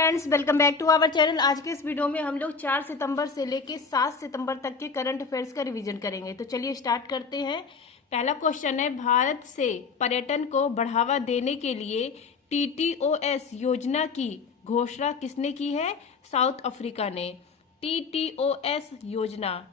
Friends, welcome back to our channel. आज के इस वीडियो में हम लोग 4 सितंबर से लेके 7 सितंबर तक के करंट अफेयर्स का रिवीजन करेंगे। तो चलिए स्टार्ट करते हैं। पहला क्वेश्चन है, भारत से पर्यटन को बढ़ावा देने के लिए TTOS योजना की घोषणा किसने की है? साउथ अफ्रीका ने। TTOS योजना,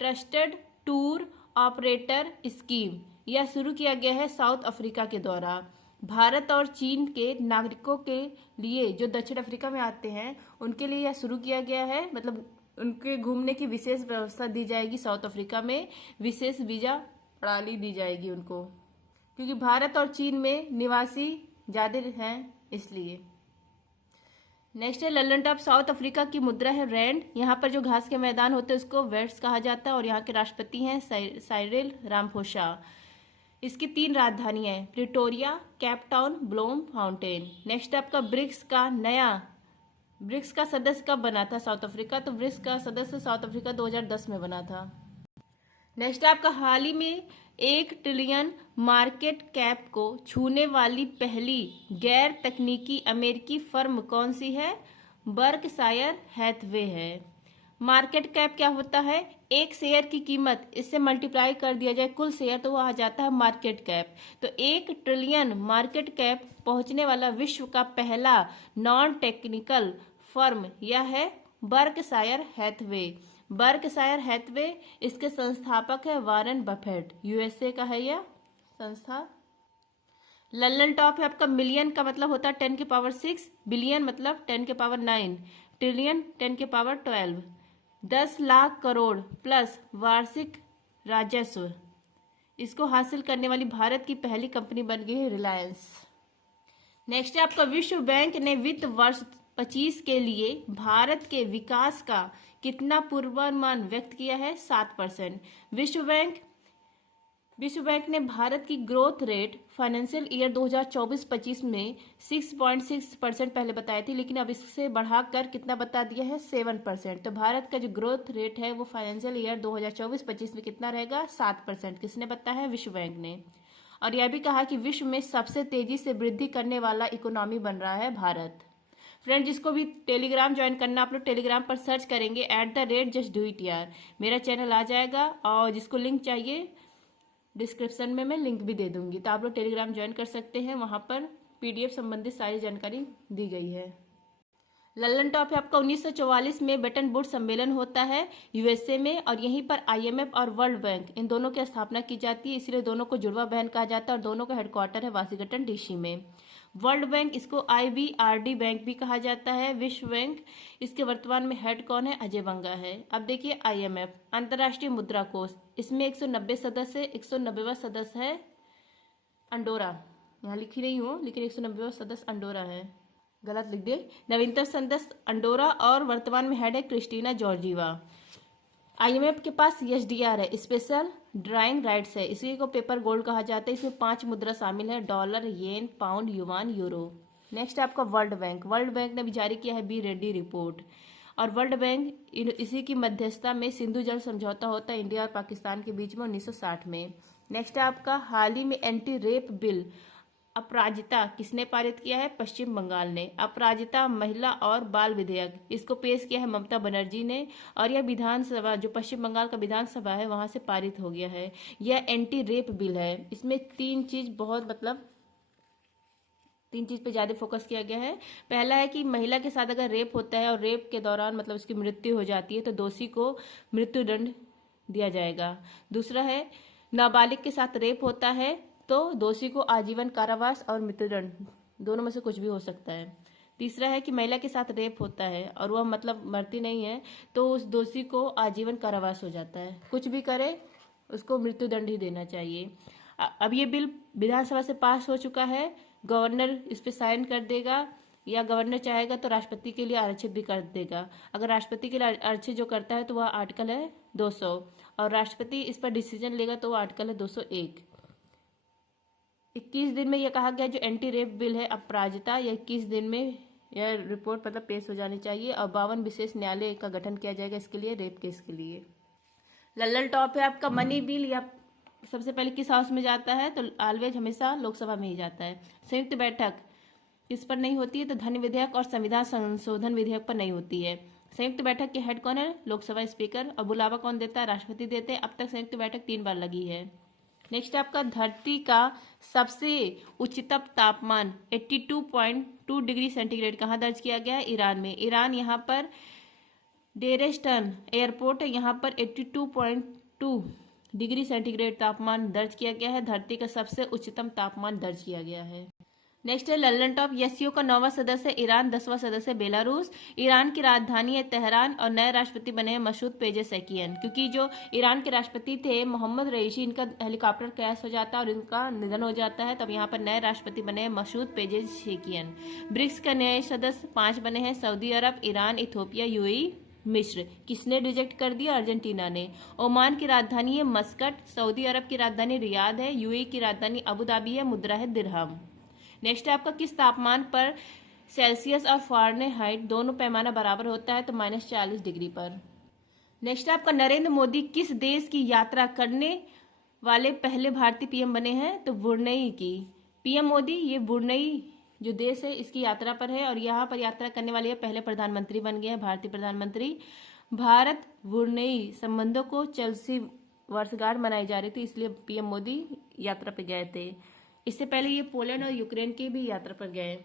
ट्रस्टेड टूर ऑपरेटर स्कीम, यह शुरू किया गया है साउथ अफ्रीका के द्वारा। भारत और चीन के नागरिकों के लिए जो दक्षिण अफ्रीका में आते हैं उनके लिए यह शुरू किया गया है। मतलब उनके घूमने की विशेष व्यवस्था दी जाएगी। साउथ अफ्रीका में विशेष वीजा प्रणाली दी जाएगी उनको, क्योंकि भारत और चीन में निवासी ज्यादा हैं इसलिए। नेक्स्ट है, लल्लन टॉप साउथ अफ्रीका की मुद्रा है रैंड। यहाँ पर जो घास के मैदान होते हैं उसको वेट्स कहा जाता है और यहाँ के राष्ट्रपति हैं साइरिल रामाफोसा। इसकी 3 राजधानी है, Pretoria, Cape Town, Blom fountain. Next आपका ब्रिक्स का सदस्य कब बना था साउथ अफ्रीका? तो ब्रिक्स का सदस्य साउथ अफ्रीका 2010 में बना था। नेक्स्ट आपका हाल ही में 1 ट्रिलियन मार्केट कैप को छूने वाली पहली गैर तकनीकी अमेरिकी फर्म कौन सी है? बर्कशायर हैथवे है। मार्केट कैप क्या होता है? एक शेयर की कीमत, इससे मल्टीप्लाई कर दिया जाए कुल शेयर तो वो आ जाता है मार्केट कैप। तो 1 ट्रिलियन मार्केट कैप पहुंचने वाला विश्व का पहला नॉन टेक्निकल फर्म यह है बर्कशायर हैथवे। बर्कशायर हैथवे, इसके संस्थापक है वॉरेन बफेट, USA का है यह संस्था। लल्लन टॉप है आपका, मिलियन का मतलब होता है 10 की पावर 6, बिलियन मतलब 10 के पावर 9, ट्रिलियन 10 के पावर 12। 10 लाख करोड़ प्लस वार्षिक राजस्व, इसको हासिल करने वाली भारत की पहली कंपनी बन गई है रिलायंस। नेक्स्ट है आपका, विश्व बैंक ने वित्त वर्ष 25 के लिए भारत के विकास का कितना पूर्वानुमान व्यक्त किया है? 7%। विश्व बैंक ने भारत की ग्रोथ रेट फाइनेंशियल ईयर 2024-25 में 6.6% पहले बताई थी, लेकिन अब इससे बढ़ाकर कितना बता दिया है? 7%। तो भारत का जो ग्रोथ रेट है वो फाइनेंशियल ईयर 2024-25 में कितना रहेगा? 7%। किसने बताया है? विश्व बैंक ने। और यह भी कहा कि विश्व में सबसे तेजी से वृद्धि करने वाला इकोनॉमी बन रहा है भारत। फ्रेंड, जिसको भी टेलीग्राम ज्वाइन करना, आप लोग टेलीग्राम पर सर्च करेंगे @justdoityar, मेरा चैनल आ जाएगा। और जिसको लिंक चाहिए डिस्क्रिप्शन में मैं लिंक भी दे दूंगी, तो आप लोग टेलीग्राम ज्वाइन कर सकते हैं। वहां पर PDF संबंधित सारी जानकारी दी गई है। लल्लन टॉप है आपका, 1944 में बेटन वुड्स सम्मेलन होता है USA में, और यहीं पर IMF और वर्ल्ड बैंक इन दोनों की स्थापना की जाती है, इसलिए दोनों को जुड़वा बहन कहा जाता है और दोनों का हेडक्वार्टर है वाशिंगटन DC में। वर्ल्ड बैंक, इसको IBRD बैंक भी कहा जाता है। विश्व बैंक, इसके वर्तमान में हेड कौन है? अजय बंगा है। अब देखिए IMF, अंतर्राष्ट्रीय मुद्रा कोष, इसमें 190 सदस्य, 190वां सदस्य है अंडोरा। यहाँ लिखी नहीं हूँ लेकिन 190वां सदस्य अंडोरा है, गलत लिख दिए। नवीनतम सदस्य अंडोरा और वर्तमान में हेड है क्रिस्टीना जॉर्जीवा। IMF के पास SDR है, स्पेशल ड्राइंग राइट्स है, इसी को पेपर गोल्ड कहा जाता है। इसमें 5 मुद्रा शामिल है, डॉलर, येन, पाउंड, युवान, यूरो। नेक्स्ट आपका वर्ल्ड बैंक ने भी जारी किया है बी रेडी रिपोर्ट। और वर्ल्ड बैंक इसी की मध्यस्थता में सिंधु जल समझौता होता है इंडिया और पाकिस्तान के बीच में 1960 में। नेक्स्ट है आपका, हाल ही में एंटी रेप बिल अपराजिता किसने पारित किया है? पश्चिम बंगाल ने। अपराजिता महिला और बाल विधेयक, इसको पेश किया है ममता बनर्जी ने, और यह विधानसभा, जो पश्चिम बंगाल का विधानसभा है वहां से पारित हो गया है। यह एंटी रेप बिल है। इसमें 3 चीज पे ज्यादा फोकस किया गया है। पहला है कि महिला के साथ अगर रेप होता है और रेप के दौरान मतलब उसकी मृत्यु हो जाती है तो दोषी को मृत्युदंड दिया जाएगा। दूसरा है, नाबालिग के साथ रेप होता है तो दोषी को आजीवन कारावास और मृत्युदंड, दोनों में से कुछ भी हो सकता है। तीसरा है कि महिला के साथ रेप होता है और वह मतलब मरती नहीं है तो उस दोषी को आजीवन कारावास हो जाता है। कुछ भी करे उसको मृत्युदंड ही देना चाहिए। अब ये बिल विधानसभा से पास हो चुका है, गवर्नर इस पे साइन कर देगा, या गवर्नर चाहेगा तो राष्ट्रपति के लिए आरक्षित भी कर देगा। अगर राष्ट्रपति के लिए आरक्षित जो करता है तो वह आर्टिकल है 200, और राष्ट्रपति इस पर डिसीजन लेगा तो वह आर्टिकल है 201। 21 दिन में यह कहा गया जो एंटी रेप बिल है अपराजिता, यह 21 दिन में यह रिपोर्ट मतलब पेश हो जानी चाहिए, और 52 विशेष न्यायालय का गठन किया जाएगा इसके लिए, रेप केस के लिए। लल्लन टॉप है आपका, मनी बिल या सबसे पहले किस हाउस में जाता है? तो ऑलवेज हमेशा लोकसभा में ही जाता है। संयुक्त बैठक किस पर नहीं होती है? तो धन विधेयक और संविधान संशोधन विधेयक पर नहीं होती है। संयुक्त बैठक के हेड कौन है? लोकसभा स्पीकर। और बुलावा कौन देता है? राष्ट्रपति देते हैं। अब तक संयुक्त बैठक 3 बार लगी है। नेक्स्ट आपका धरती का सबसे उच्चतम तापमान 82.2 डिग्री सेंटीग्रेड कहाँ दर्ज किया गया है? ईरान में। ईरान यहाँ पर डेरेस्टन एयरपोर्ट है, यहाँ पर 82.2 डिग्री सेंटीग्रेड तापमान दर्ज किया गया है। धरती का सबसे उच्चतम तापमान दर्ज किया गया है। नेक्स्ट है लल्लन टॉप एससीओ का 9वां सदस्य ईरान, 10वां सदस्य बेलारूस। ईरान की राजधानी है तेहरान और नए राष्ट्रपति बने हैं मसूद पेजेशकियान। क्योंकि जो ईरान के राष्ट्रपति थे मोहम्मद रईसी, इनका हेलीकॉप्टर क्रैश हो जाता है और इनका निधन हो जाता है, तब यहाँ पर नए राष्ट्रपति बने हैं मसूद पेजेशकियान। ब्रिक्स के नए सदस्य 5 बने हैं, सऊदी अरब, ईरान, इथोपिया, यूएई, मिस्र। किसने रिजेक्ट कर दिया? अर्जेंटीना ने। ओमान की राजधानी है मस्कट, सऊदी अरब की राजधानी रियाद है, यूएई की राजधानी अबू धाबी है, मुद्रा है दिरहम। नेक्स्ट है आपका किस तापमान पर सेल्सियस और फ़ारेनहाइट दोनों पैमाना बराबर होता है? तो -40 डिग्री पर। नेक्स्ट है आपका नरेंद्र मोदी किस देश की यात्रा करने वाले पहले भारतीय पीएम बने हैं? तो ब्रुनेई की। पीएम मोदी ये ब्रुनेई जो देश है इसकी यात्रा पर है और यहाँ पर यात्रा करने वाले पहले प्रधानमंत्री बन गए हैं, भारतीय प्रधानमंत्री। भारत ब्रुनेई संबंधों को चलती वर्षगांठ मनाई जा रही थी, इसलिए पीएम मोदी यात्रा पर गए थे। इससे पहले ये पोलैंड और यूक्रेन की भी यात्रा पर गए।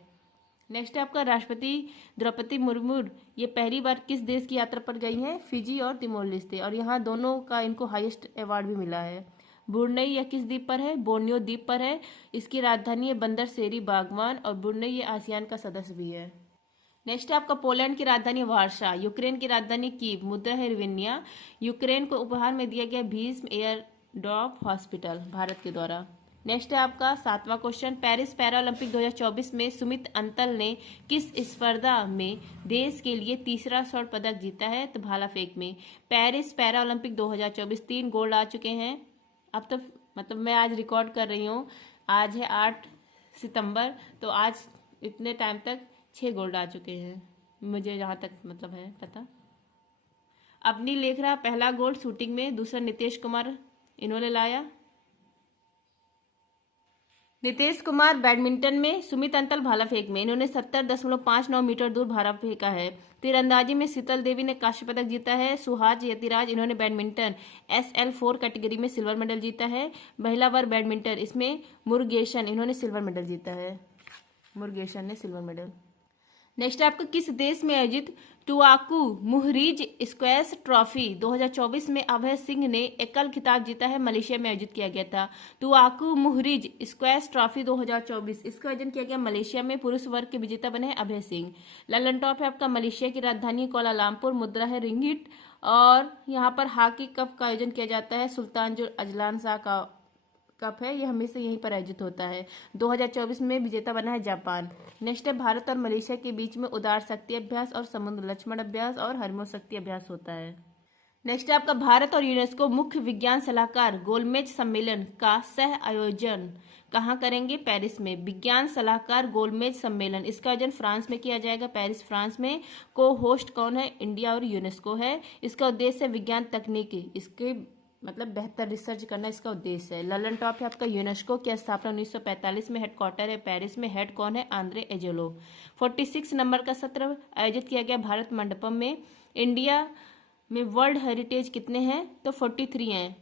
नेक्स्ट है आपका राष्ट्रपति द्रौपदी मुर्मू ये पहली बार किस देश की यात्रा पर गई हैं? फिजी और तिमोर लेस्ते। और यहाँ दोनों का इनको हाईएस्ट अवार्ड भी मिला है। ब्रुनेई यह किस द्वीप पर है? बोर्नियो द्वीप पर है। इसकी राजधानी है बंदर सेरी बागवान और ब्रुनेई ये आसियान का सदस्य भी है। नेक्स्ट है आपका पोलैंड की राजधानी वार्सा, यूक्रेन की राजधानी कीव, मुद्रा है ह्रविन्या। यूक्रेन को उपहार में दिया गया Bhishma air drop hospital Bharat के द्वारा। नेक्स्ट है आपका 7वां क्वेश्चन, पेरिस पैरालंपिक 2024 में सुमित अंतल ने किस स्पर्धा में देश के लिए तीसरा स्वर्ण पदक जीता है? तो भाला फेंक में। पेरिस पैरालंपिक 2024 3 गोल्ड आ चुके हैं। अब तो मतलब मैं आज रिकॉर्ड कर रही हूँ, आज है 8 सितंबर, तो आज इतने टाइम तक 6 गोल्ड आ चुके हैं, मुझे जहाँ तक मतलब है पता। अपनी लेख रहा पहला गोल्ड शूटिंग में, दूसरा नीतीश कुमार इन्होंने लाया। नीतीश कुमार बैडमिंटन में, सुमित अंतल भाला फेंक में, इन्होंने 70.59 मीटर दूर भाला फेंका है। तीरंदाजी में शीतल देवी ने कांस्य पदक जीता है। सुहाज यतिराज इन्होंने बैडमिंटन SL4 कैटेगरी में सिल्वर मेडल जीता है। महिला वर्ग बैडमिंटन इसमें मुरुगेशन इन्होंने सिल्वर मेडल जीता है, मुरुगेशन ने सिल्वर मेडल। नेक्स्ट आपका किस देश में आयोजित टुआकू मुहरीज स्क्वैश ट्रॉफी 2024 में अभय सिंह ने एकल खिताब जीता है? मलेशिया में आयोजित किया गया था। टुआकू मुहरीज स्क्वैश ट्रॉफी 2024 इसका आयोजन किया गया मलेशिया में। पुरुष वर्ग के विजेता बने हैं अभय सिंह। ललन टॉप है आपका मलेशिया की राजधानी कोलालमपुर, मुद्रा है रिंगिट। और यहाँ पर हॉकी कप का आयोजन किया जाता है, सुल्तान जो अजलान शाह का कप है, ये हमेशा यहीं पर आयोजित होता है। 2024 में विजेता बना है जापान। नेक्स्ट है भारत और मलेशिया के बीच में उदार शक्ति अभ्यास और समुद्र लक्ष्मण अभ्यास और हरमो शक्ति अभ्यास होता है। नेक्स्ट है आपका भारत और यूनेस्को मुख्य विज्ञान सलाहकार गोलमेज सम्मेलन का सह आयोजन कहाँ करेंगे? पेरिस में। विज्ञान सलाहकार गोलमेज सम्मेलन इसका आयोजन फ्रांस में किया जाएगा, पेरिस फ्रांस में। को होस्ट कौन है? इंडिया और यूनेस्को है। इसका उद्देश्य है विज्ञान तकनीकी, इसके मतलब बेहतर रिसर्च करना इसका उद्देश्य है। ललन टॉप है आपका यूनेस्को की स्थापना 1945 में, हेडक्वार्टर है पेरिस में। हेड कौन है? आंद्रे एजेलो। 46 नंबर का सत्र आयोजित किया गया भारत मंडपम में। इंडिया में वर्ल्ड हेरिटेज कितने हैं? तो 43 हैं।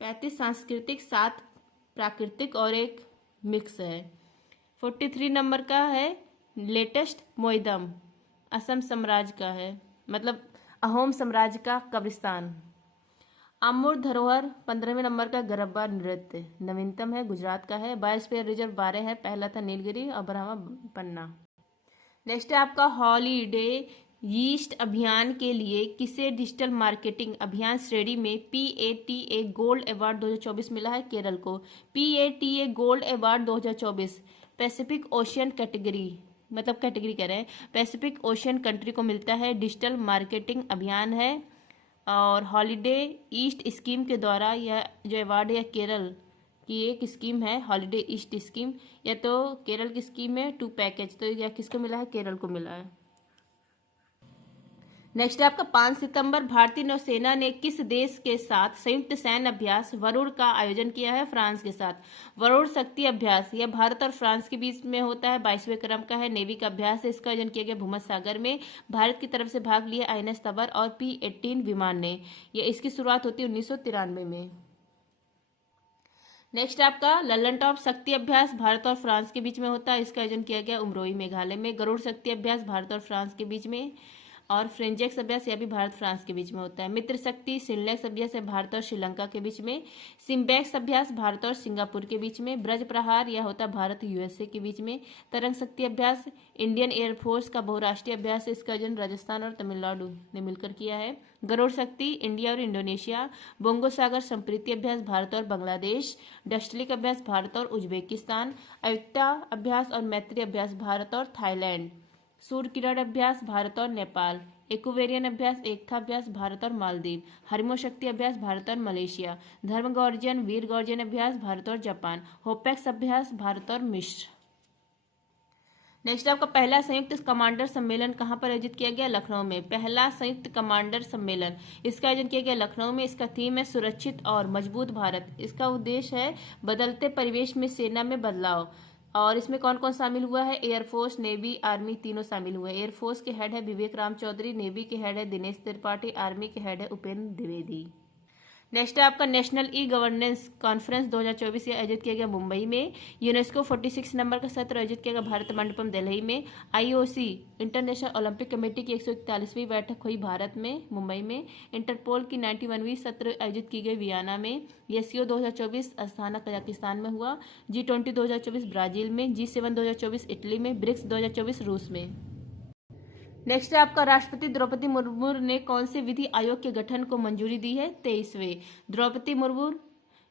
35 सांस्कृतिक, 7 प्राकृतिक और 1 मिक्स है। 43 नंबर का है लेटेस्ट मोइदम, असम साम्राज्य का है, मतलब अहोम साम्राज्य का कब्रिस्तान। अमूर्त धरोहर 15वें नंबर का गरबा नृत्य नवीनतम है, गुजरात का है। बायोस्फीयर रिजर्व 12 है, पहला था नीलगिरी और ब्रह्मा पन्ना। नेक्स्ट है आपका हॉलीडे यीस्ट अभियान के लिए किसे डिजिटल मार्केटिंग अभियान श्रेणी में PATA गोल्ड अवार्ड 2024 मिला है? केरल को। PATA gold award 2024 Pacific ocean category, मतलब कैटेगरी कह रहे हैं, पैसिफिक ओशियन कंट्री को मिलता है। डिजिटल मार्केटिंग अभियान है और हॉलीडे ईस्ट स्कीम के द्वारा यह जो अवार्ड है केरल की एक स्कीम है, हॉलीडे ईस्ट स्कीम। या तो केरल की स्कीम है 2 पैकेज, तो यह किसको मिला है? केरल को मिला है। नेक्स्ट है आपका 5 सितंबर भारतीय नौसेना ने किस देश के साथ संयुक्त सैन्य अभ्यास वरुण का आयोजन किया है? फ्रांस के साथ। वरुण शक्ति अभ्यास यह भारत और फ्रांस के बीच में होता है, 22वें क्रम का है, नेवी का अभ्यास है। इसका आयोजन किया गया भूमध्य सागर में। भारत की तरफ से भाग लिया INS तबर और P-18 विमान ने। यह इसकी शुरुआत होती है 1993 में। नेक्स्ट आपका लल्लन टॉप शक्ति अभ्यास भारत और फ्रांस के बीच में होता है। इसका आयोजन किया गया उमरोई मेघालय में। गरुड़ शक्ति अभ्यास भारत और फ्रांस के बीच में। और फ्रेंजेक्स अभ्यास यह भी भारत फ्रांस के बीच में होता है। मित्र शक्ति सिनलेक्स अभ्यास है भारत और श्रीलंका के बीच में। सिम्बैक्स अभ्यास भारत और सिंगापुर के बीच में। ब्रज प्रहार यह होता है भारत USA के बीच में। तरंग शक्ति अभ्यास इंडियन एयरफोर्स का बहुराष्ट्रीय अभ्यास है। इसका आयोजन राजस्थान और तमिलनाडु ने मिलकर किया है। गरुड़ शक्ति इंडिया और इंडोनेशिया। बोंगो सागर संप्रीति अभ्यास भारत और बांग्लादेश। डस्टलिक अभ्यास भारत और उज्बेकिस्तान। अयुक्ता अभ्यास और मैत्री अभ्यास भारत और थाईलैंड। सूर्य किरण अभ्यास भारत और नेपाल। इक्वेरियन अभ्यास एकता अभ्यास भारत और मालदीव। हरिमो शक्ति अभ्यास भारत और मलेशिया। धर्म गौर्जन वीर गौर्जन अभ्यास भारत और जापान। होपेक्स अभ्यास भारत और मिस्र। नेक्स्ट आपका पहला संयुक्त कमांडर सम्मेलन कहाँ पर आयोजित किया गया? लखनऊ में। पहला संयुक्त कमांडर सम्मेलन इसका आयोजन किया गया लखनऊ में। इसका थीम है सुरक्षित और मजबूत भारत। इसका उद्देश्य है बदलते परिवेश में सेना में बदलाव। और इसमें कौन कौन शामिल हुआ है? एयरफोर्स नेवी आर्मी तीनों शामिल हुए। एयरफोर्स के हेड है विवेक राम चौधरी, नेवी के हेड है दिनेश त्रिपाठी, आर्मी के हेड है उपेंद्र द्विवेदी। नेक्स्ट है आपका नेशनल ई गवर्नेंस कॉन्फ्रेंस 2024 ये आयोजित किया गया मुंबई में। यूनेस्को 46 नंबर का सत्र आयोजित किया गया भारत मंडपम दिल्ली में। IOC इंटरनेशनल ओलंपिक कमेटी की 141वीं बैठक हुई भारत में मुंबई में। इंटरपोल की 91वीं सत्र आयोजित की गई वियना में। SCO 2024 अस्थाना कजाकिस्तान में हुआ। G20 2024 ब्राजील में। G7 2024 इटली में। ब्रिक्स 2024 रूस में। नेक्स्ट है आपका राष्ट्रपति द्रौपदी मुर्मू ने कौन से विधि आयोग के गठन को मंजूरी दी है? 23वें। द्रौपदी मुर्मू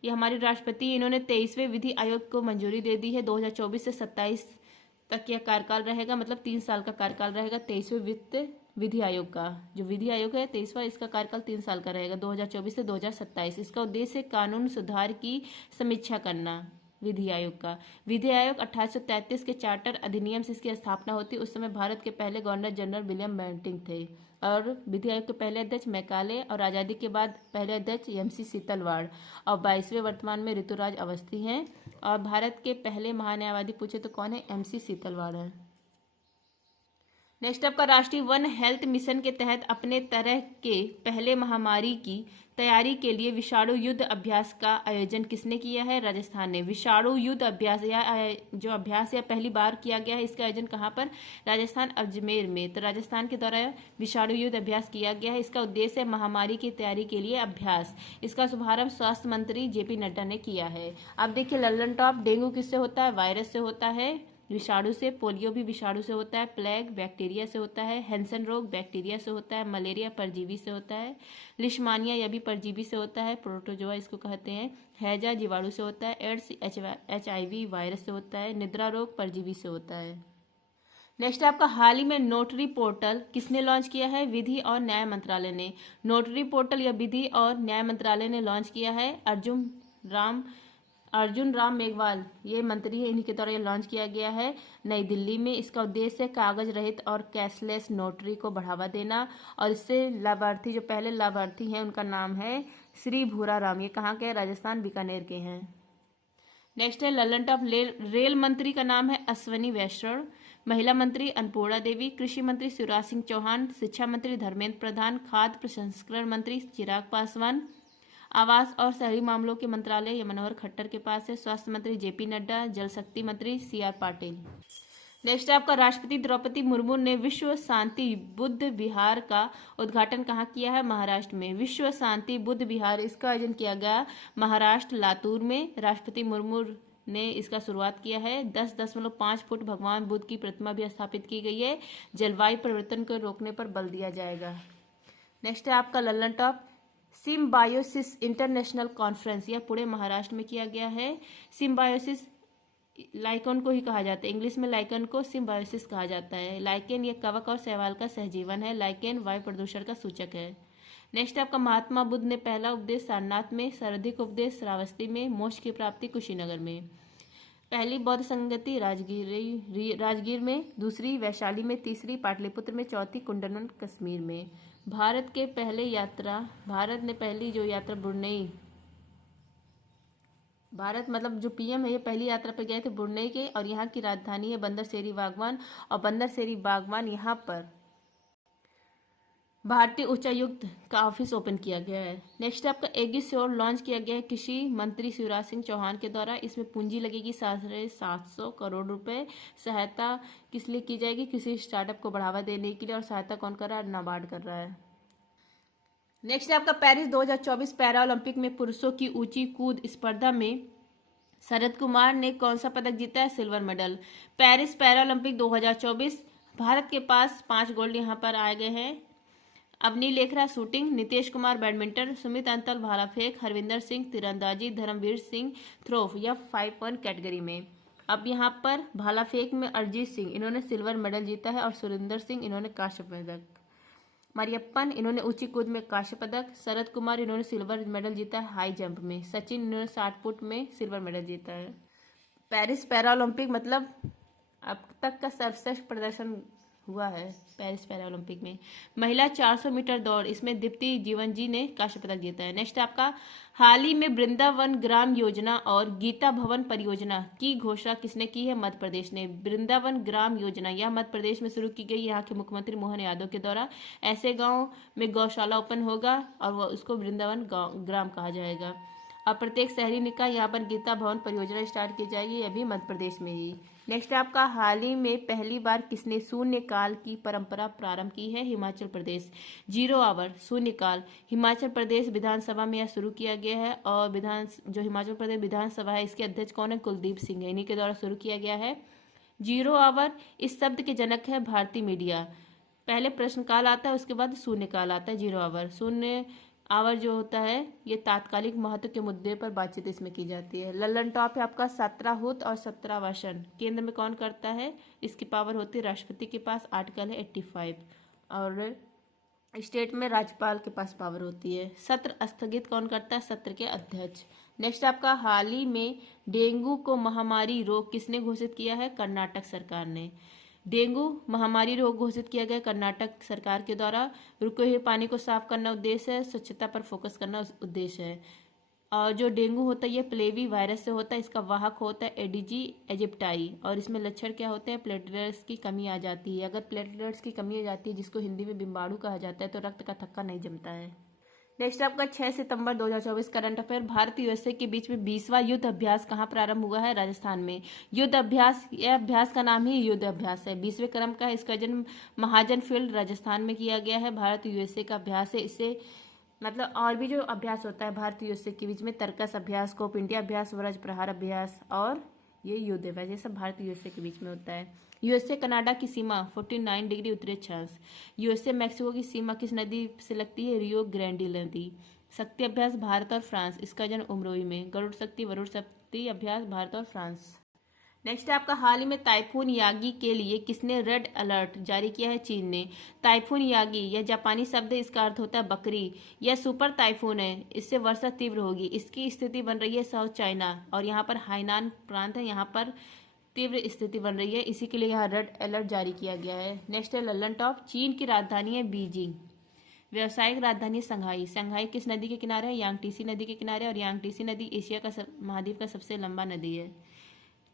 ये हमारी राष्ट्रपति, इन्होंने 23वें विधि आयोग को मंजूरी दे दी है। 2024 से 27 तक यह कार्यकाल रहेगा, मतलब 3 साल का कार्यकाल रहेगा 23वें विधि आयोग का। जो विधि आयोग है 23वां, इसका कार्यकाल 3 साल का रहेगा 2024 से 2027। इसका उद्देश्य कानून सुधार की समीक्षा करना। विधि आयोग का विधि आयोग 1833 के चार्टर अधिनियम से इसकी स्थापना होती। उस समय भारत के पहले गवर्नर जनरल विलियम बेंटिंक थे और विधि आयोग के पहले अध्यक्ष मैकाले और आज़ादी के बाद पहले अध्यक्ष MC सीतलवाड़ और 22वें वर्तमान में ऋतुराज अवस्थी हैं। और भारत के पहले महान्यायवादी पूछे तो कौन है? MC सीतलवाड़ है। नेक्स्ट आपका राष्ट्रीय वन हेल्थ मिशन के तहत अपने तरह के पहले महामारी की तैयारी के लिए विषाणु युद्ध अभ्यास का आयोजन किसने किया है? राजस्थान ने। विषाणु युद्ध अभ्यास यह जो अभ्यास है पहली बार किया गया है। इसका आयोजन कहाँ पर? राजस्थान अजमेर में। तो राजस्थान के द्वारा विषाणु युद्ध अभ्यास किया गया है। इसका उद्देश्य है महामारी की तैयारी के लिए अभ्यास। इसका शुभारंभ स्वास्थ्य मंत्री JP नड्डा ने किया है। अब देखिए लल्लन टॉप डेंगू किससे होता है? वायरस से होता है, विषाणु से। पोलियो भी विषाणु से होता है। प्लेग बैक्टीरिया से होता है। हैंसन रोग बैक्टीरिया से होता है। मलेरिया परजीवी से होता है। लिशमानिया यह भी परजीवी से होता है, प्रोटोजोआ इसको कहते हैं। हैजा जीवाणु से होता है। एड्स HIV वायरस से होता है। निद्रा रोग परजीवी से होता है। नेक्स्ट आपका हाल ही में नोटरी पोर्टल किसने लॉन्च किया है? विधि और न्याय मंत्रालय ने। नोटरी पोर्टल या विधि और न्याय मंत्रालय ने लॉन्च किया है। अर्जुन राम मेघवाल ये मंत्री है, इन्हीं के द्वारा ये लॉन्च किया गया है नई दिल्ली में। इसका उद्देश्य है कागज रहित और कैशलेस नोटरी को बढ़ावा देना। और इससे लाभार्थी जो पहले लाभार्थी हैं उनका नाम है श्री भूरा राम। ये कहाँ के हैं? राजस्थान बीकानेर के हैं। नेक्स्ट है लल्लन टॉप रेल मंत्री का नाम है अश्वनी वैष्णव। महिला मंत्री अन्नपूर्णा देवी। कृषि मंत्री शिवराज सिंह चौहान। शिक्षा मंत्री धर्मेंद्र प्रधान। खाद्य प्रसंस्करण मंत्री चिराग पासवान। आवास और शहरी मामलों के मंत्रालय ये मनोहर खट्टर के पास है। स्वास्थ्य मंत्री JP नड्डा। जल शक्ति मंत्री CR पाटिल। नेक्स्ट आपका राष्ट्रपति द्रौपदी मुर्मू ने विश्व शांति बुद्ध विहार का उद्घाटन कहाँ किया है? महाराष्ट्र में। विश्व शांति बुद्ध विहार इसका आयोजन किया गया महाराष्ट्र लातूर में। राष्ट्रपति मुर्मू ने इसका शुरुआत किया है। 10.5 फुट भगवान बुद्ध की प्रतिमा भी स्थापित की गई है। जलवायु परिवर्तन को रोकने पर बल दिया जाएगा। नेक्स्ट है आपका Lallan top symbiosis international conference, यह पुणे महाराष्ट्र में किया गया है। सिम्बायोसिस लाइकन को ही कहा जाता है, इंग्लिश में लाइकन को सिम्बायोसिस कहा जाता है। लाइकेन यह कवक और शैवाल का सहजीवन है। लाइकेन वायु प्रदूषण का सूचक है। नेक्स्ट आपका महात्मा बुद्ध ने पहला उपदेश सारनाथ में, सर्वाधिक उपदेश श्रावस्ती में, मोक्ष की प्राप्ति कुशीनगर में। पहली बौद्ध संगति राजगीर में, दूसरी वैशाली में, तीसरी पाटलिपुत्र में, चौथी कुंडनन कश्मीर में। भारत ने पहली जो यात्रा ब्रुनेई, भारत मतलब जो पीएम है ये पहली यात्रा पर गए थे ब्रुनेई के, और यहाँ की राजधानी है बंदर सेरी बागवान, और बंदर सेरी बागवान यहाँ पर भारतीय उच्चायुक्त का ऑफिस ओपन किया गया है। नेक्स्ट आपका एगिस्योर लॉन्च किया गया है कृषि मंत्री शिवराज सिंह चौहान के द्वारा। इसमें पूंजी लगेगी 750 करोड़ रुपए। सहायता किस लिए की जाएगी? किसी स्टार्टअप को बढ़ावा देने के लिए, और सहायता कौन कर रहा है? नाबार्ड कर रहा है। नेक्स्ट है आपका पेरिस 2024 पैरा ओलंपिक में पुरुषों की ऊंची कूद स्पर्धा में शरद कुमार ने कौन सा पदक जीता है? Silver medal. Paris para Olympic 2024, Bharat के पास 5 गोल्ड यहाँ पर आए गए हैं। अवनी लेखरा शूटिंग, नितेश कुमार बैडमिंटन, सुमित अंतल भाला फेंक, हरविंदर सिंह तीरंदाजी, धर्मवीर सिंह थ्रो या 5-1 कैटेगरी में। अब यहाँ पर भाला फेंक में अरिजीत सिंह इन्होंने सिल्वर मेडल जीता है, और सुरेंद्र सिंह इन्होंने कांस्य पदक। मरियप्पन इन्होंने ऊंची कूद में कांस्य पदक। शरद कुमार इन्होंने सिल्वर मेडल जीता है हाई जंप में। सचिन इन्होंने 60 फुट में सिल्वर मेडल जीता है। पेरिस पैरा ओलंपिक मतलब अब तक का सर्वश्रेष्ठ प्रदर्शन हुआ है पेरिस पैरा ओलंपिक में। महिला 400 मीटर दौड़, इसमें दीप्ति जीवनजी ने कांस्य पदक जीता है। नेक्स्ट आपका हाल ही में वृंदावन ग्राम योजना और गीता भवन परियोजना की घोषणा किसने की है? मध्य प्रदेश ने। वृंदावन ग्राम योजना यह मध्य प्रदेश में शुरू की गई, यहाँ के मुख्यमंत्री मोहन यादव के द्वारा। ऐसे गांव में गौशाला ओपन होगा और वह उसको वृंदावन ग्राम कहा जाएगा। अब प्रत्येक शहरी निकाय यहाँ पर गीता भवन परियोजना स्टार्ट की जाएगी, यह भी मध्य प्रदेश में ही। नेक्स्ट आपका हाल ही में पहली बार किसने शून्यकाल की परंपरा प्रारंभ की है? हिमाचल प्रदेश। 0 आवर शून्यकाल हिमाचल प्रदेश विधानसभा में यह शुरू किया गया है, और जो हिमाचल प्रदेश विधानसभा है इसके अध्यक्ष कौन है? कुलदीप सिंह है, इन्हीं के द्वारा शुरू किया गया है। 0 आवर इस शब्द के जनक है भारतीय मीडिया। पहले प्रश्नकाल आता है, उसके बाद शून्यकाल आता है। 0 आवर शून्य आवर जो होता है ये तात्कालिक महत्व के मुद्दे पर बातचीत इसमें की जाती है। लल्लन टॉप है आपका 17 हुत और 17 वासन केंद्र में कौन करता है? इसकी पावर होती है राष्ट्रपति के पास, आर्टिकल है 85, और स्टेट में राज्यपाल के पास पावर होती है। सत्र स्थगित कौन करता है? सत्र के अध्यक्ष। नेक्स्ट आपका हाल ही में डेंगू को महामारी रोग किसने घोषित किया है? कर्नाटक सरकार ने। डेंगू महामारी रोग घोषित किया गया कर्नाटक सरकार के द्वारा। रुके हुए पानी को साफ करना उद्देश्य है, स्वच्छता पर फोकस करना उद्देश्य है। और जो डेंगू होता है ये प्लेवी वायरस से होता है, इसका वाहक होता है एडिजी एजिप्टाई, और इसमें लक्षण क्या होते हैं? प्लेटलेट्स की कमी आ जाती है। अगर प्लेटलेट्स की कमी हो जाती है, जिसको हिंदी में बिम्बाणु कहा जाता है, तो रक्त का थक्का नहीं जमता है। नेक्स्ट आपका 6 सितंबर 2024 करंट अफेयर। भारत यूएसए के बीच में 20वां युद्ध अभ्यास कहाँ प्रारंभ हुआ है? राजस्थान में। युद्ध अभ्यास, यह अभ्यास का नाम ही युद्ध अभ्यास है। 20वें क्रम का है। इसका जन्म महाजन फील्ड राजस्थान में किया गया है। भारत यूएसए का अभ्यास है। इससे मतलब और भी जो अभ्यास होता है भारत यूएसए के बीच में, तर्कस अभ्यास, कोप इंडिया अभ्यास, वज्र प्रहार अभ्यास और ये युद्ध अभ्यास, ये सब भारत यूएसए के बीच में होता है। यूएसए कनाडा की सीमा 49 डिग्री उत्तरी अक्षांश। यूएसए मैक्सिको की सीमा किस नदी से लगती है? रियो ग्रैंडी नदी। शक्ति अभ्यास भारत और फ्रांस, इसका जन्म उमरोई में। गरुड़ शक्ति वरुण शक्ति अभ्यास भारत और फ्रांस। नेक्स्ट आपका हाल ही में ताइफून यागी के लिए किसने रेड अलर्ट जारी किया है? चीन ने। ताइफून यागी यह जापानी शब्द है, इसका अर्थ होता है बकरी। यह सुपर ताइफून है, इससे वर्षा तीव्र होगी। इसकी स्थिति बन रही है साउथ चाइना, और यहाँ पर हाइनान प्रांत है, यहाँ पर तीव्र स्थिति बन रही है, इसी के लिए यहाँ रेड अलर्ट जारी किया गया है। नेक्स्ट है लल्लन टॉप। चीन की राजधानी है बीजिंग। व्यावसायिक राजधानी शंघाई। शंघाई किस नदी के किनारे है? यांगटीसी नदी के किनारे, और यांगटीसी नदी एशिया का महाद्वीप का सबसे लंबा नदी है।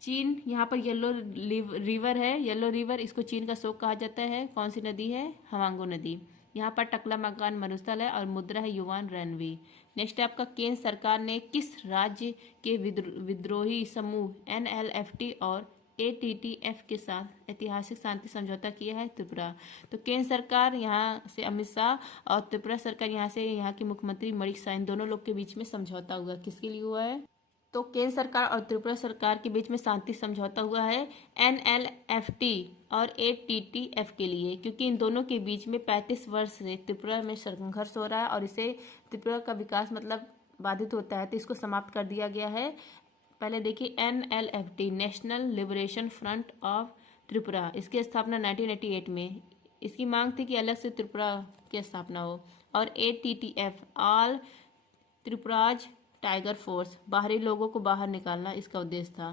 चीन यहाँ पर येलो रिवर है, येलो रिवर, इसको चीन का शोक कहा जाता है। कौन सी नदी है? हवांगो नदी। यहाँ पर टकला मकान मरुस्थल है, और मुद्रा है युवान रनवी। नेक्स्ट आपका केंद्र सरकार ने किस राज्य के विद्रोही समूह NLFT और ATTF के साथ ऐतिहासिक शांति समझौता किया है? त्रिपुरा। तो केंद्र सरकार यहाँ से अमित शाह, और त्रिपुरा सरकार यहाँ से यहाँ के मुख्यमंत्री मणिक शाह, इन दोनों लोग के बीच में समझौता हुआ। किसके लिए हुआ है? तो केंद्र सरकार और त्रिपुरा सरकार के बीच में शांति समझौता हुआ है NLFT और ATTF के लिए, क्योंकि इन दोनों के बीच में 35 वर्ष से त्रिपुरा में संघर्ष हो रहा है, और इसे त्रिपुरा का विकास मतलब बाधित होता है, तो इसको समाप्त कर दिया गया है। पहले देखिए NLFT national liberation front of Tripura, इसकी स्थापना 1988 में। इसकी मांग थी कि अलग से त्रिपुरा की स्थापना हो। और ATTF ऑल त्रिपुराज टाइगर फोर्स, बाहरी लोगों को बाहर निकालना इसका उद्देश्य था।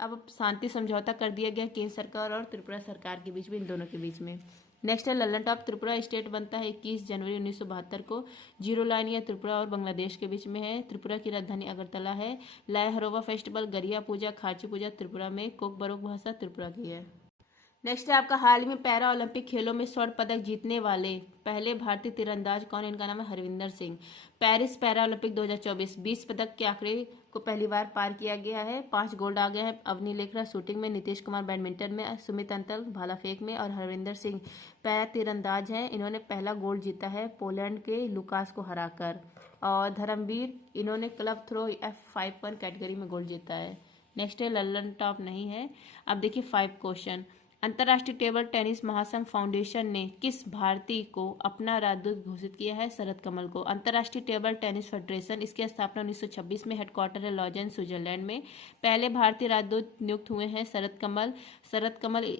अब शांति समझौता कर दिया गया केंद्र सरकार और त्रिपुरा सरकार के बीच में, इन दोनों के बीच में। नेक्स्ट है लल्लन टॉप। त्रिपुरा स्टेट बनता है 21 जनवरी 1972 को। जीरो लाइन या त्रिपुरा और बांग्लादेश के बीच में है। त्रिपुरा की राजधानी अगरतला है। लाय हरोवा फेस्टिवल, गरिया पूजा, खाची पूजा त्रिपुरा में। कोक बरोक भाषा त्रिपुरा की है। नेक्स्ट है आपका हाल ही में पैरा ओलंपिक खेलों में स्वर्ण पदक जीतने वाले पहले भारतीय तीरंदाज कौन है? इनका नाम है Harvinder Singh. Paris para Olympic 2024 20 पदक के आंकड़े को पहली बार पार किया गया है। 5 गोल्ड आ गए हैं। अवनी लेखरा शूटिंग में, नीतीश कुमार बैडमिंटन में, सुमित अंतल भाला फेंक में और हरविंदर सिंह पैरा तीरंदाज हैं। इन्होंने पहला गोल्ड जीता है पोलैंड के लुकास को हराकर। और धर्मवीर, इन्होंने क्लब थ्रो F51 कैटेगरी में गोल्ड जीता है। नेक्स्ट है लल्लन टॉप नहीं है। अब देखिए 5 क्वेश्चन। अंतर्राष्ट्रीय टेबल टेनिस महासंघ फाउंडेशन ने किस भारतीय को अपना राजदूत घोषित किया है? शरद कमल को। अंतर्राष्ट्रीय टेबल टेनिस फेडरेशन, इसकी स्थापना 1926 में, हेडक्वार्टर है लॉजेन स्विट्जरलैंड में। पहले भारतीय राजदूत नियुक्त हुए हैं शरद कमल। शरद कमल,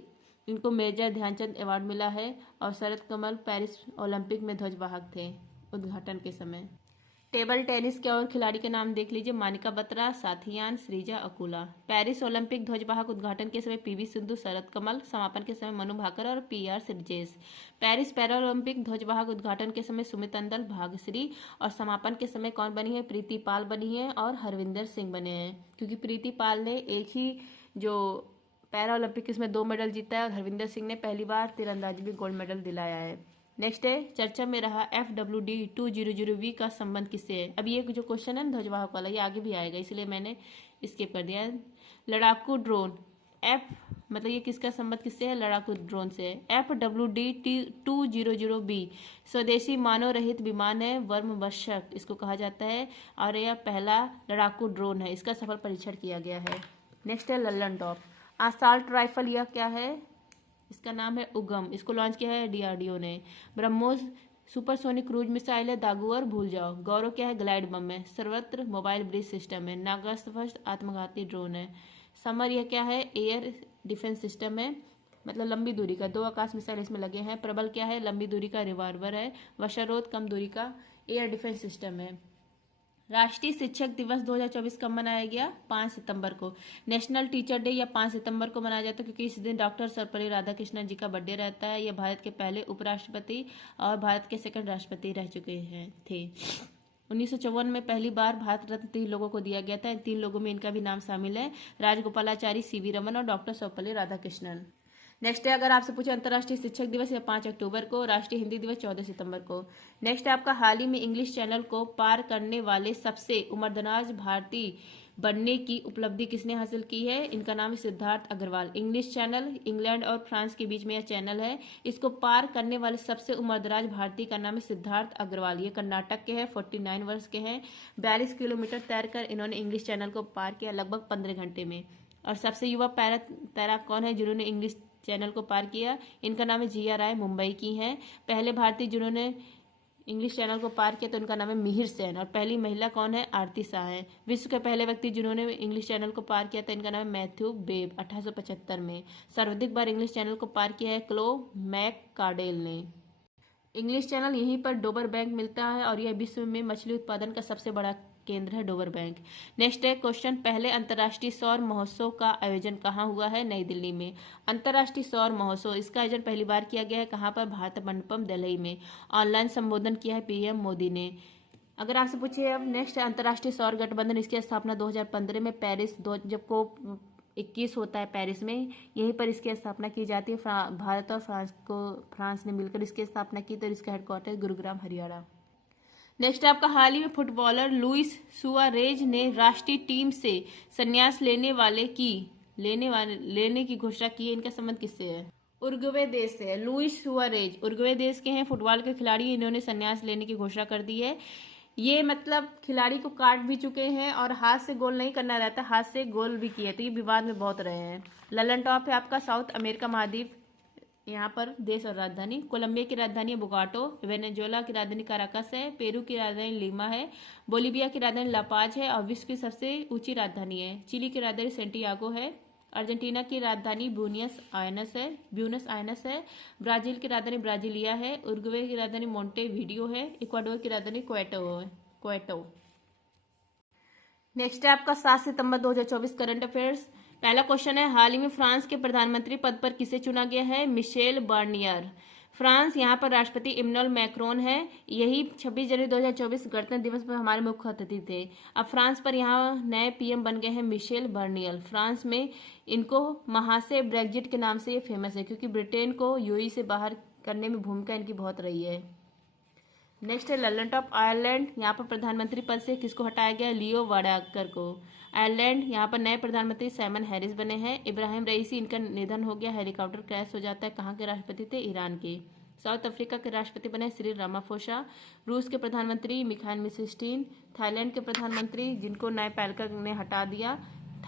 इनको मेजर ध्यानचंद अवार्ड मिला है। और शरद कमल पेरिस ओलंपिक में ध्वजवाहक थे उद्घाटन के समय। टेबल टेनिस के और खिलाड़ी के नाम देख लीजिए। मानिका बत्रा, साथियान, श्रीजा अकुला। पेरिस ओलंपिक ध्वजवाहक उद्घाटन के समय पीवी सिंधु, शरद कमल। समापन के समय मनु भाकर और PR सिरजेश। पेरिस पैरा ओलंपिक ध्वजवाहक उद्घाटन के समय सुमित अंदल, भाग्यश्री। और समापन के समय कौन बनी है? प्रीति पाल बनी है और हरविंदर सिंह बने हैं। क्योंकि प्रीति पाल ने एक ही जो पैरा ओलंपिक इसमें 2 मेडल जीता है और हरविंदर सिंह ने पहली बार तीरंदाजी में गोल्ड मेडल दिलाया है। नेक्स्ट है चर्चा में रहा FWD 200V का संबंध किससे है? अब ये जो क्वेश्चन है ध्वजवाहक वाला, ये आगे भी आएगा, इसलिए मैंने स्किप कर दिया। लड़ाकू ड्रोन मतलब ये किसका संबंध किससे है? लड़ाकू ड्रोन से है। FWD 200B स्वदेशी मानव रहित विमान है, वर्मवशक इसको कहा जाता है। और यह पहला लड़ाकू ड्रोन है, इसका सफल परीक्षण किया गया है। नेक्स्ट है लल्लन टॉप। असॉल्ट राइफल यह क्या है? इसका नाम है उगम। इसको लॉन्च किया है DRDO ने। ब्रह्मोस सुपरसोनिक क्रूज मिसाइल है। दागू और भूल जाओ। गौरव क्या है? ग्लाइड बम है। सर्वत्र मोबाइल ब्रिज सिस्टम है। नागास्त्र आत्मघाती ड्रोन है। समर यह क्या है? एयर डिफेंस सिस्टम है, मतलब लंबी दूरी का। 2 आकाश मिसाइल इसमें लगे हैं। प्रबल क्या है? लंबी दूरी का रिवॉल्वर है। वशारोध कम दूरी का एयर डिफेंस सिस्टम है। राष्ट्रीय शिक्षक दिवस 2024 कब मनाया गया? 5 सितंबर को। नेशनल टीचर डे या 5 सितंबर को मनाया जाता है क्योंकि इस दिन डॉक्टर सर्वपल्ली राधाकृष्णन जी का बर्थडे रहता है। ये भारत के पहले उपराष्ट्रपति और भारत के सेकंड राष्ट्रपति रह चुके हैं थे। 1954 में पहली बार भारत रत्न 3 लोगों को दिया गया था। इन 3 लोगों में इनका भी नाम शामिल है, राजगोपालाचारी, CV रमन और डॉक्टर सर्वपल्ली राधाकृष्णन। नेक्स्ट है अगर आपसे पूछे अंतर्राष्ट्रीय शिक्षक दिवस या 5 अक्टूबर को। राष्ट्रीय हिंदी दिवस 14 सितंबर को। नेक्स्ट है आपका हाल ही में इंग्लिश चैनल को पार करने वाले सबसे उम्रदराज भारतीय बनने की उपलब्धि किसने हासिल की है? इनका नाम है Siddharth Agarwal. English channel England और फ्रांस के बीच में यह चैनल है। इसको पार करने वाले सबसे उम्रदराज भारतीय का नाम है सिद्धार्थ अग्रवाल। ये कर्नाटक के हैं, 49 वर्ष के हैं। 42 किलोमीटर तैरकर इन्होंने इंग्लिश चैनल को पार किया लगभग 15 घंटे में। और सबसे युवा तैराक कौन है जिन्होंने इंग्लिश चैनल को पार किया? इनका नाम है जिया राय, मुंबई की हैं। पहले भारतीय जिन्होंने इंग्लिश चैनल को पार किया तो इनका नाम है मिहिर सेन। और पहली महिला कौन है? आरती शाह है। विश्व के पहले व्यक्ति जिन्होंने इंग्लिश चैनल को पार किया था इनका नाम है मैथ्यू बेब, 1875 में। सर्वाधिक बार इंग्लिश चैनल को पार किया है क्लो मैककार्डेल ने। इंग्लिश चैनल यहीं पर डोबर बैंक मिलता है और यह विश्व में मछली उत्पादन का सबसे बड़ा केंद्र है डोबर बैंक। नेक्स्ट है क्वेश्चन, पहले अंतर्राष्ट्रीय सौर महोत्सव का आयोजन कहाँ हुआ है? नई दिल्ली में। अंतर्राष्ट्रीय सौर महोत्सव इसका आयोजन पहली बार किया गया है कहाँ पर? भारत मंडपम दिल्ली में। ऑनलाइन संबोधन किया है PM मोदी ने। अगर आपसे पूछे अब नेक्स्ट अंतर्राष्ट्रीय सौर गठबंधन, इसकी स्थापना 2015 में पेरिस जब COP21 होता है पेरिस में, यहीं पर इसकी स्थापना की जाती है। भारत और फ्रांस ने मिलकर इसकी स्थापना की तो इसका हेडक्वार्टर गुरुग्राम, हरियाणा। नेक्स्ट आपका हाल ही में फुटबॉलर लुइस सुआरेज ने राष्ट्रीय टीम से संन्यास लेने की घोषणा की है। इनका संबंध किससे है? उरुग्वे देश से है। लुइस सुआरेज उरुग्वे देश के हैं, फुटबॉल के खिलाड़ी। इन्होंने संन्यास लेने की घोषणा कर दी है। ये मतलब खिलाड़ी को काट भी चुके हैं और हाथ से गोल नहीं करना रहता, हाथ से गोल भी किए, तो ये विवाद में बहुत रहे हैं। लल्लन टॉप है आपका साउथ अमेरिका महाद्वीप, यहाँ पर देश और राजधानी। कोलंबिया की राजधानी है बोगाटो। वेनेजुएला की राजधानी काराकस है। पेरू की राजधानी लीमा है। बोलीविया की राजधानी लापाज है और विश्व की सबसे ऊंची राजधानी है। चिली की राजधानी सेंटियागो है। अर्जेंटीना की राजधानी ब्यूनस आयरस है। ब्राजील की राजधानी ब्राजीलिया है। उरुग्वे की राजधानी मोंटेवीडियो है। इक्वाडोर की राजधानी क्वेटो। नेक्स्ट है आपका 7 सितंबर 2024 करंट अफेयर्स। पहला क्वेश्चन है, हाल ही में फ्रांस के प्रधानमंत्री पद पर किसे चुना गया है? Michel Barnier. फ्रांस, यहाँ पर राष्ट्रपति इमैनुअल मैक्रोन है। यही 26 जनवरी 2024 गणतंत्र दिवस पर हमारे मुख्य अतिथि थे। अब फ्रांस पर यहाँ नए पीएम बन गए हैं मिशेल बार्नियर। फ्रांस में इनको महाशय ब्रेग्जिट के नाम से ये फेमस है, क्योंकि ब्रिटेन को यूई से बाहर करने में भूमिका इनकी बहुत रही है। नेक्स्ट है लल्लन टॉप आयरलैंड। यहाँ पर प्रधानमंत्री पद से किसको हटाया गया? लियो वाडाकर को। आयरलैंड, यहाँ पर नए प्रधानमंत्री साइमन हैरिस बने हैं। इब्राहिम रईसी, इनका निधन हो गया, हेलीकॉप्टर क्रैश हो जाता है। कहाँ के राष्ट्रपति थे? ईरान के। साउथ अफ्रीका के राष्ट्रपति बने सिरिल रामाफोसा। रूस के प्रधानमंत्री मिखाइल मिशस्टीन। थाईलैंड के प्रधानमंत्री, जिनको नए पैलकर ने हटा दिया,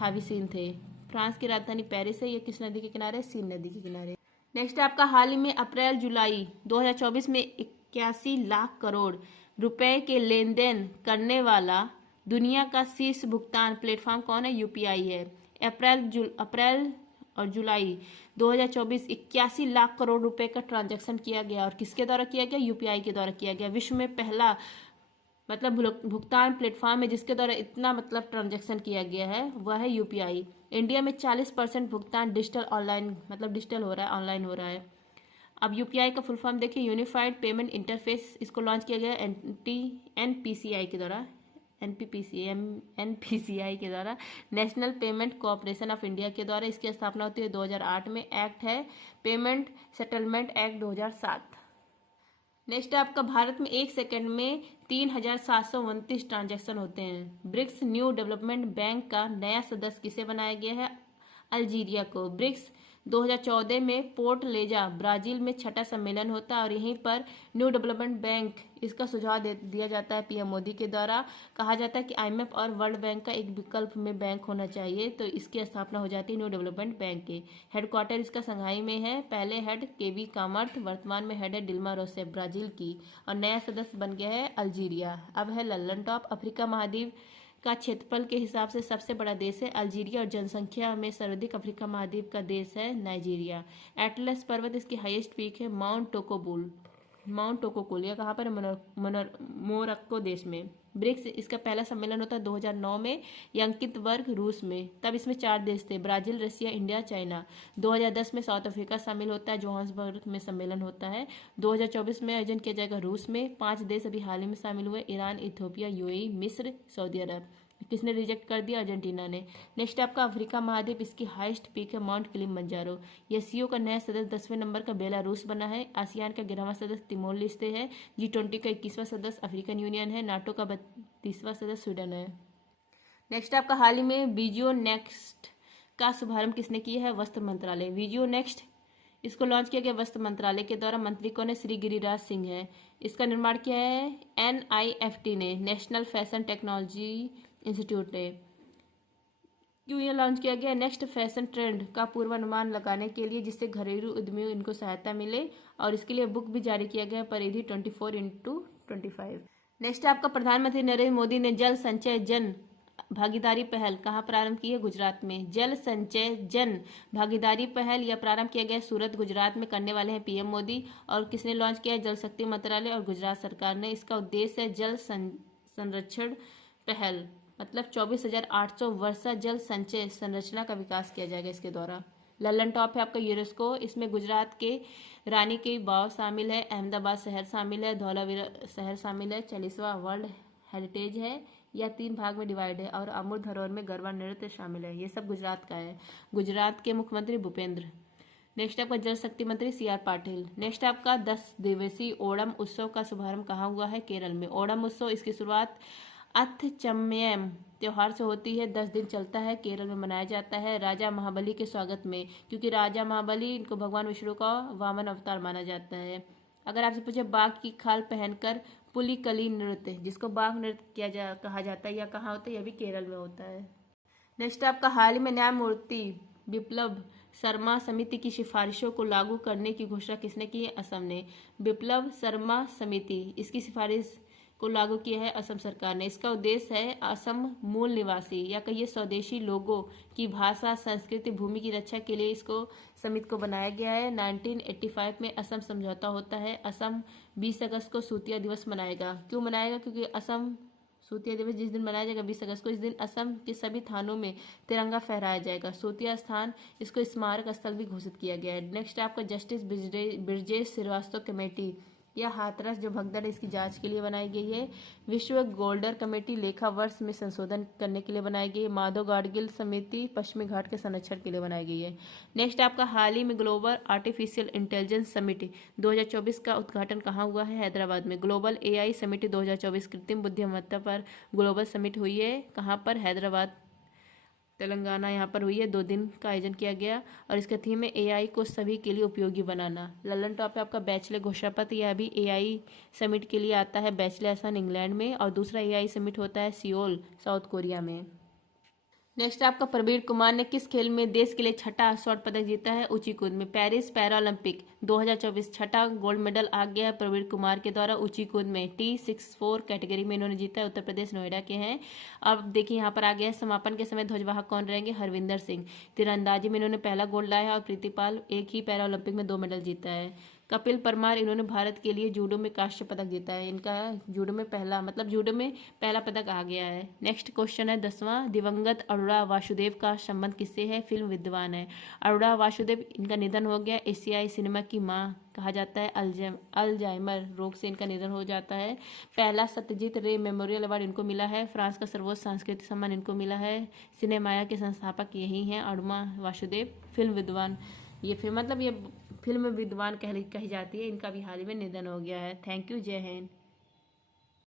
थाविसीन थे। फ्रांस की राजधानी पेरिस है। ये किस नदी के किनारे? सीन नदी के किनारे। नेक्स्ट है आपका, हाल ही में अप्रैल जुलाई 2024 में 81 लाख करोड़ रुपए के लेन देन करने वाला दुनिया का शीर्ष भुगतान प्लेटफॉर्म कौन है? यूपीआई है। अप्रैल और जुलाई 2024 81 लाख करोड़ रुपए का ट्रांजैक्शन किया गया, और किसके द्वारा किया गया? यूपीआई के द्वारा किया गया। विश्व में पहला भुगतान प्लेटफॉर्म है जिसके द्वारा इतना ट्रांजैक्शन किया गया है, वह है यूपीआई। इंडिया में 40% भुगतान डिजिटल हो रहा है, ऑनलाइन हो रहा है। अब यूपीआई का फुल फॉर्म देखिए, यूनिफाइड पेमेंट इंटरफेस। इसको लॉन्च किया गया एनपीसीआई के द्वारा, एनपीसीआई के द्वारा, national payment corporation of India के द्वारा। इसकी स्थापना होती है 2008 में। एक्ट है पेमेंट सेटलमेंट एक्ट 2007। नेक्स्ट आपका, भारत में एक सेकंड में 3729 ट्रांजैक्शन होते हैं। ब्रिक्स न्यू डेवलपमेंट बैंक का नया सदस्य किसे बनाया गया है? अल्जीरिया को। ब्रिक्स 2014 में पोर्ट लेजा ब्राजील में छठा सम्मेलन होता है, और यहीं पर न्यू डेवलपमेंट बैंक इसका सुझाव दिया जाता है पीएम मोदी के द्वारा। कहा जाता है कि आईएमएफ और वर्ल्ड बैंक का एक विकल्प में बैंक होना चाहिए, तो इसकी स्थापना हो जाती है न्यू डेवलपमेंट बैंक के। हेडक्वार्टर इसका संघाई में है। पहले हेड केवी कामर्थ, वर्तमान में हेड है डिल्मा रोसेफ ब्राजील की, और नया सदस्य बन गया है अल्जीरिया। अब है लल्लन टॉप। अफ्रीका महाद्वीप का क्षेत्रफल के हिसाब से सबसे बड़ा देश है अल्जीरिया, और जनसंख्या में सर्वाधिक अफ्रीका महाद्वीप का देश है नाइजीरिया। एटलस पर्वत इसकी हाईएस्ट पीक है माउंट टोकोकुल। यह कहाँ पर है? मोरक्को देश में। ब्रिक्स इसका पहला सम्मेलन होता है 2009 में, यंकितबर्ग रूस में। तब इसमें 4 देश थे, ब्राजील, रसिया, इंडिया, चाइना। 2010 में साउथ अफ्रीका शामिल होता है, जोहान्सबर्ग में सम्मेलन होता है। 2024 में आयोजन किया जाएगा रूस में। 5 देश अभी हाल ही में शामिल हुए, ईरान, इथियोपिया, यूएई, मिस्र, सऊदी अरब। किसने रिजेक्ट कर दिया? अर्जेंटीना ने। नेक्स्ट आपका अफ्रीका महाद्वीप, इसकी हाईएस्ट पीक है माउंट किलिमंजारो। एससीओ का नया सदस्य 10वें नंबर का बेलारूस बना है। आसियान का 11वां सदस्य तिमोर लेस्ते है। G20 का 21वां सदस्य अफ्रीकन यूनियन है। नाटो का 32वां सदस्य स्वीडन है। नेक्स्ट आपका, हाल ही में वीजियो नेक्स्ट का शुभारंभ किसने किया है? वस्त्र मंत्रालय। वीजियो नेक्स्ट इसको लॉन्च किया गया वस्त्र मंत्रालय के द्वारा। मंत्री कौन है? श्री गिरिराज सिंह है। इसका निर्माण किया है NIFT ने, नेशनल फैशन टेक्नोलॉजी इंस्टीट्यूट ने। क्यों ये लॉन्च किया गया? नेक्स्ट फैशन ट्रेंड का पूर्वानुमान लगाने के लिए, जिससे घरेलू उद्यमियों इनको सहायता मिले, और इसके लिए बुक भी जारी किया गया, परिधि 24x25। नेक्स्ट आपका, प्रधानमंत्री नरेंद्र मोदी ने जल संचय जन भागीदारी पहल कहाँ प्रारंभ की है? गुजरात में। जल संचय जन भागीदारी पहल यह प्रारंभ किया गया सूरत, गुजरात में करने वाले हैं पीएम मोदी। और किसने लॉन्च किया है? जल शक्ति मंत्रालय और गुजरात सरकार ने। इसका उद्देश्य है जल संरक्षण पहल, 24,800 वर्षा जल संचय संरचना का विकास किया जाएगा इसके द्वारा। लल्लन टॉप है आपका यूनेस्को। इसमें गुजरात के रानी की वाव शामिल है, अहमदाबाद शहर शामिल है, धौलावीरा शहर शामिल है। 40वां वर्ल्ड हेरिटेज है, या 3 भाग में डिवाइड है, और अमूल धरोहर में गरबा नृत्य शामिल है। ये सब गुजरात का है। गुजरात के मुख्यमंत्री भूपेंद्र। नेक्स्ट आपका जल शक्ति मंत्री CR पाटिल। नेक्स्ट आपका 10 दिवसीय ओणम उत्सव का शुभारंभ कहाँ हुआ है? केरल में। ओणम उत्सव इसकी शुरुआत अथचम्यम त्योहार से होती है, 10 दिन चलता है, केरल में मनाया जाता है राजा महाबली के स्वागत में, क्योंकि राजा महाबली इनको भगवान विष्णु का वामन अवतार माना जाता है। अगर आपसे पूछे, बाघ की खाल पहनकर पुलिकली नृत्य, जिसको बाघ नृत्य कहा जाता है, या कहाँ होता है? यह भी केरल में होता है। नेक्स्ट आपका, हाल ही में न्यायमूर्ति बिप्लब शर्मा समिति की सिफारिशों को लागू करने की घोषणा किसने की है? असम ने। बिप्लब शर्मा समिति, इसकी सिफारिश को लागू किया है असम सरकार ने। इसका उद्देश्य है असम मूल निवासी, या कहिए स्वदेशी लोगों की भाषा, संस्कृति, भूमि की रक्षा के लिए इसको समिति को बनाया गया है। 1985 में असम समझौता होता है। असम 20 अगस्त को सूतिया दिवस मनाएगा। क्यों मनाएगा? क्योंकि असम सूतिया दिवस जिस दिन मनाया जाएगा 20 अगस्त को, इस दिन असम के सभी थानों में तिरंगा फहराया जाएगा। सूतिया स्थान इसको स्मारक स्थल भी घोषित किया गया है। नेक्स्ट आपका जस्टिस ब्रिजेश श्रीवास्तव कमेटी या हाथरस जो भगदड़ है इसकी जांच के लिए बनाई गई है। विश्व गोल्डर कमेटी लेखा वर्ष में संशोधन करने के लिए बनाई गई है। माधव गाडगिल समिति पश्चिमी घाट के संरक्षण के लिए बनाई गई है। नेक्स्ट आपका हाल ही में ग्लोबल आर्टिफिशियल इंटेलिजेंस समिट 2024 का उद्घाटन कहाँ हुआ है? हैदराबाद में। ग्लोबल एआई समिट 2024 कृत्रिम बुद्धिमत्ता पर ग्लोबल समिट हुई है। कहाँ पर? हैदराबाद तेलंगाना यहाँ पर हुई है। 2 दिन का आयोजन किया गया और इसका थीम है एआई को सभी के लिए उपयोगी बनाना। ललन टॉप है आपका बैचलर घोषणा पत्र, यह भी एआई समिट के लिए आता है। बैचलर आसान इंग्लैंड में और दूसरा एआई समिट होता है सियोल साउथ कोरिया में। नेक्स्ट आपका प्रवीण कुमार ने किस खेल में देश के लिए छठा स्वर्ण पदक जीता है? ऊंची कूद में। पेरिस पैरालंपिक 2024 छठा गोल्ड मेडल आ गया है प्रवीण कुमार के द्वारा ऊंची कूद में। T64 कैटेगरी में इन्होंने जीता है। उत्तर प्रदेश नोएडा के हैं। अब देखिए यहाँ पर आ गया है समापन के समय ध्वजवाहक कौन रहेंगे? हरविंदर सिंह। तीरंदाजी में इन्होंने पहला गोल्ड लाया है और प्रीतिपाल एक ही पैरालंपिक में 2 मेडल जीता है। कपिल परमार इन्होंने भारत के लिए जूडो में कांस्य पदक जीता है। इनका जूडो में पहला पदक आ गया है। नेक्स्ट क्वेश्चन है 10वां, दिवंगत अरोड़ा वासुदेव का संबंध किससे है? फिल्म विद्वान है। अरोड़ा वासुदेव इनका निधन हो गया। एशियाई सिनेमा की मां कहा जाता है। अल्जाइमर रोग से इनका निधन हो जाता है। पहला सत्यजीत रे मेमोरियल अवार्ड इनको मिला है। फ्रांस का सर्वोच्च सांस्कृतिक सम्मान इनको मिला है। सिनेमाया के संस्थापक यही हैं अरोड़ा वासुदेव। फिल्म विद्वान ये फिल्म विद्वान कही जाती है। इनका भी हाल ही में निधन हो गया है। Thank you. जय हिंद।